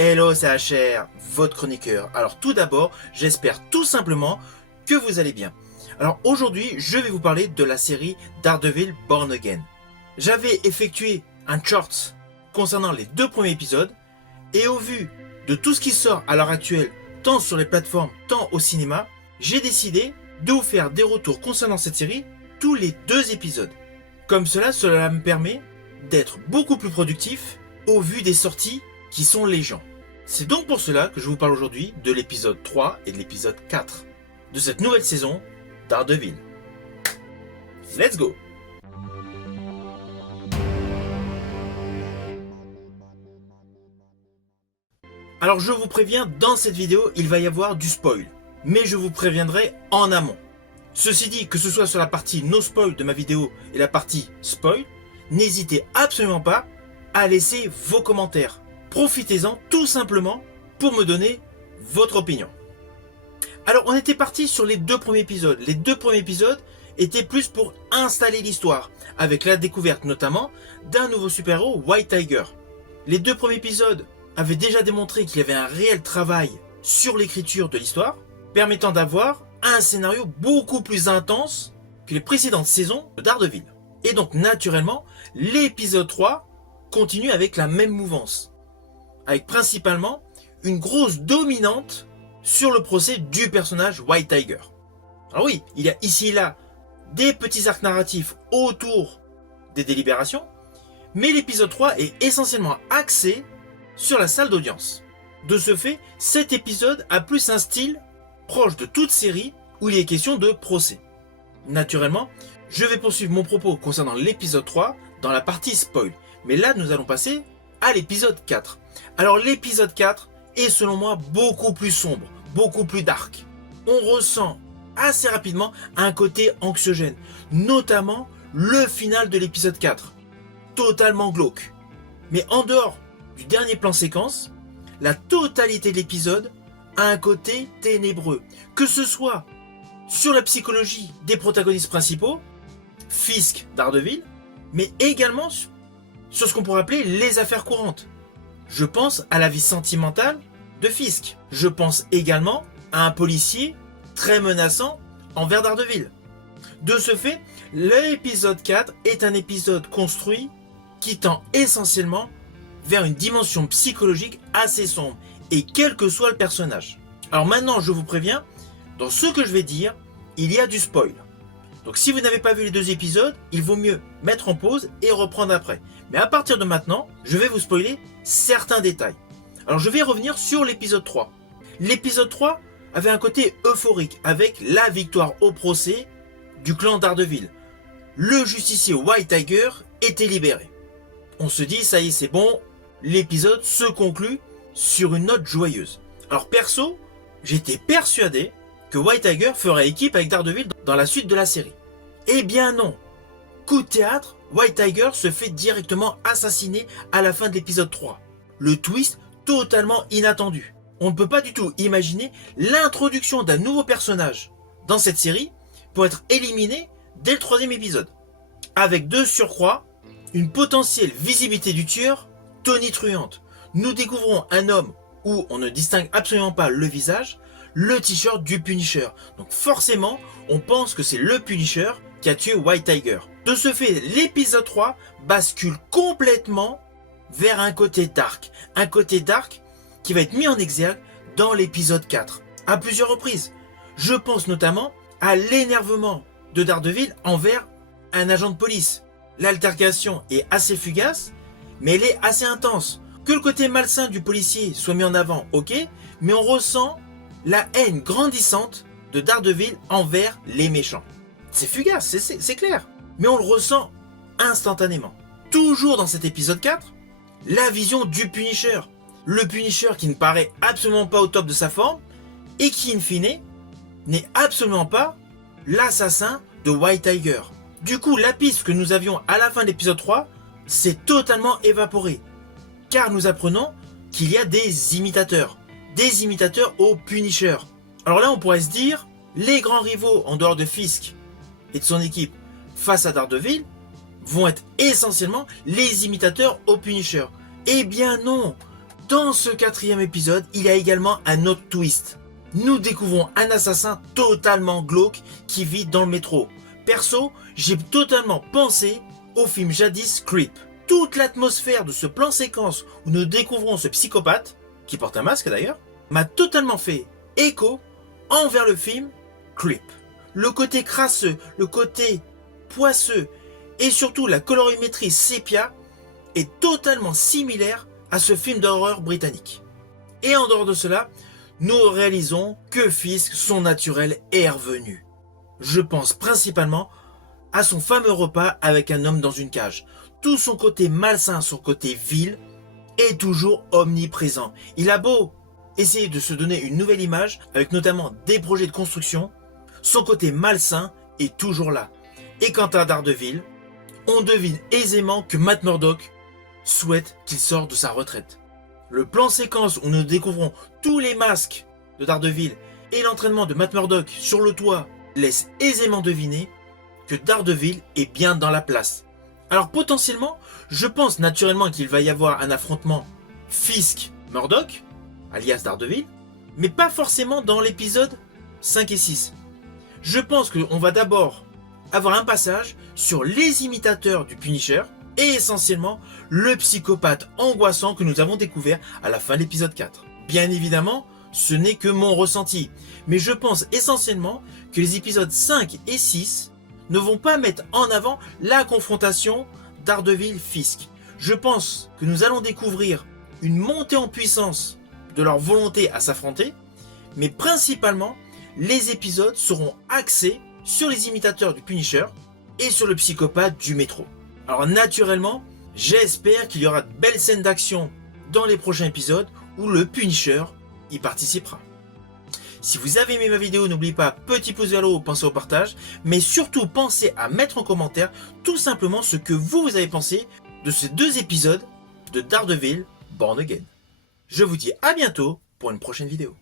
Hello, c'est HR, votre chroniqueur. Alors tout d'abord, j'espère tout simplement que vous allez bien. Alors aujourd'hui, je vais vous parler de la série Daredevil Born Again. J'avais effectué un short concernant les 2 premiers épisodes et au vu de tout ce qui sort à l'heure actuelle, tant sur les plateformes, tant au cinéma, j'ai décidé de vous faire des retours concernant cette série tous les 2 épisodes. Comme cela me permet d'être beaucoup plus productif au vu des sorties qui sont légion. C'est donc pour cela que je vous parle aujourd'hui de l'épisode 3 et de l'épisode 4 de cette nouvelle saison Daredevil. Let's go! Alors je vous préviens, dans cette vidéo, il va y avoir du spoil, mais je vous préviendrai en amont. Ceci dit, que ce soit sur la partie no spoil de ma vidéo et la partie spoil, n'hésitez absolument pas à laisser vos commentaires. Profitez-en tout simplement pour me donner votre opinion. Alors on était parti sur les 2 premiers épisodes. Les 2 premiers épisodes étaient plus pour installer l'histoire, avec la découverte notamment d'un nouveau super-héros, White Tiger. Les 2 premiers épisodes avaient déjà démontré qu'il y avait un réel travail sur l'écriture de l'histoire, permettant d'avoir un scénario beaucoup plus intense que les précédentes saisons de Daredevil. Et donc naturellement, l'épisode 3 continue avec la même mouvance, avec principalement une grosse dominante sur le procès du personnage White Tiger. Alors oui, il y a ici et là des petits arcs narratifs autour des délibérations, mais l'épisode 3 est essentiellement axé sur la salle d'audience. De ce fait, cet épisode a plus un style proche de toute série où il est question de procès. Naturellement, je vais poursuivre mon propos concernant l'épisode 3 dans la partie spoil, mais là nous allons passer à l'épisode 4. Alors l'épisode 4 est selon moi beaucoup plus sombre, beaucoup plus dark. On ressent assez rapidement un côté anxiogène, notamment le final de l'épisode 4, totalement glauque. Mais en dehors du dernier plan séquence, la totalité de l'épisode a un côté ténébreux, que ce soit sur la psychologie des protagonistes principaux, Fisk, Daredevil, mais également sur ce qu'on pourrait appeler les affaires courantes. Je pense à la vie sentimentale de Fisk. Je pense également à un policier très menaçant envers Daredevil. De ce fait, l'épisode 4 est un épisode construit qui tend essentiellement vers une dimension psychologique assez sombre, et quel que soit le personnage. Alors maintenant, je vous préviens, dans ce que je vais dire, il y a du spoil. Donc si vous n'avez pas vu les 2 épisodes, il vaut mieux mettre en pause et reprendre après. Mais à partir de maintenant, je vais vous spoiler certains détails. Alors je vais revenir sur l'épisode 3. L'épisode 3 avait un côté euphorique avec la victoire au procès du clan Daredevil. Le justicier White Tiger était libéré. On se dit, ça y est, c'est bon, l'épisode se conclut sur une note joyeuse. Alors perso, j'étais persuadé que White Tiger ferait équipe avec Daredevil dans la suite de la série. Eh bien non. Coup de théâtre, White Tiger se fait directement assassiner à la fin de l'épisode 3. Le twist totalement inattendu. On ne peut pas du tout imaginer l'introduction d'un nouveau personnage dans cette série pour être éliminé dès le 3e épisode. Avec de surcroît, une potentielle visibilité du tueur tonitruante. Nous découvrons un homme où on ne distingue absolument pas le visage, le t-shirt du Punisher. Donc forcément, on pense que c'est le Punisher qui a tué White Tiger. De ce fait, l'épisode 3 bascule complètement vers un côté dark qui va être mis en exergue dans l'épisode 4, à plusieurs reprises. Je pense notamment à l'énervement de Daredevil envers un agent de police. L'altercation est assez fugace, mais elle est assez intense. Que le côté malsain du policier soit mis en avant, ok, mais on ressent la haine grandissante de Daredevil envers les méchants. C'est fugace, c'est clair, mais on le ressent instantanément. Toujours dans cet épisode 4, la vision du Punisher. Le Punisher qui ne paraît absolument pas au top de sa forme et qui, in fine, n'est absolument pas l'assassin de White Tiger. Du coup, la piste que nous avions à la fin de l'épisode 3 s'est totalement évaporée, car nous apprenons qu'il y a des imitateurs au Punisher. Alors là, on pourrait se dire, les grands rivaux en dehors de Fisk et de son équipe face à Daredevil vont être essentiellement les imitateurs au Punisher. Eh bien non, Dans ce 4e épisode, il y a également un autre twist. Nous découvrons un assassin totalement glauque qui vit dans le métro. Perso, j'ai totalement pensé au film jadis Creep. Toute l'atmosphère de ce plan séquence où nous découvrons ce psychopathe, qui porte un masque d'ailleurs, m'a totalement fait écho envers le film Creep. Le côté crasseux, le côté poisseux et surtout la colorimétrie sépia est totalement similaire à ce film d'horreur britannique. Et en dehors de cela, nous réalisons que Fisk, son naturel, est revenu. Je pense principalement à son fameux repas avec un homme dans une cage. Tout son côté malsain, son côté vil, est toujours omniprésent. Il a beau essayer de se donner une nouvelle image, avec notamment des projets de construction, son côté malsain est toujours là. Et quant à Daredevil, on devine aisément que Matt Murdock souhaite qu'il sorte de sa retraite. Le plan séquence où nous découvrons tous les masques de Daredevil et l'entraînement de Matt Murdock sur le toit laisse aisément deviner que Daredevil est bien dans la place. Alors potentiellement, je pense naturellement qu'il va y avoir un affrontement Fisk-Murdock, alias Daredevil, mais pas forcément dans l'épisode 5 et 6. Je pense qu'on va d'abord avoir un passage sur les imitateurs du Punisher et essentiellement le psychopathe angoissant que nous avons découvert à la fin de l'épisode 4. Bien évidemment, ce n'est que mon ressenti, mais je pense essentiellement que les épisodes 5 et 6 ne vont pas mettre en avant la confrontation Daredevil-Fisk. Je pense que nous allons découvrir une montée en puissance de leur volonté à s'affronter, mais principalement, les épisodes seront axés sur les imitateurs du Punisher et sur le psychopathe du métro. Alors naturellement, j'espère qu'il y aura de belles scènes d'action dans les prochains épisodes où le Punisher y participera. Si vous avez aimé ma vidéo, n'oubliez pas, petit pouce vers le haut, pensez au partage, mais surtout pensez à mettre en commentaire tout simplement ce que vous avez pensé de ces 2 épisodes de Daredevil Born Again. Je vous dis à bientôt pour une prochaine vidéo.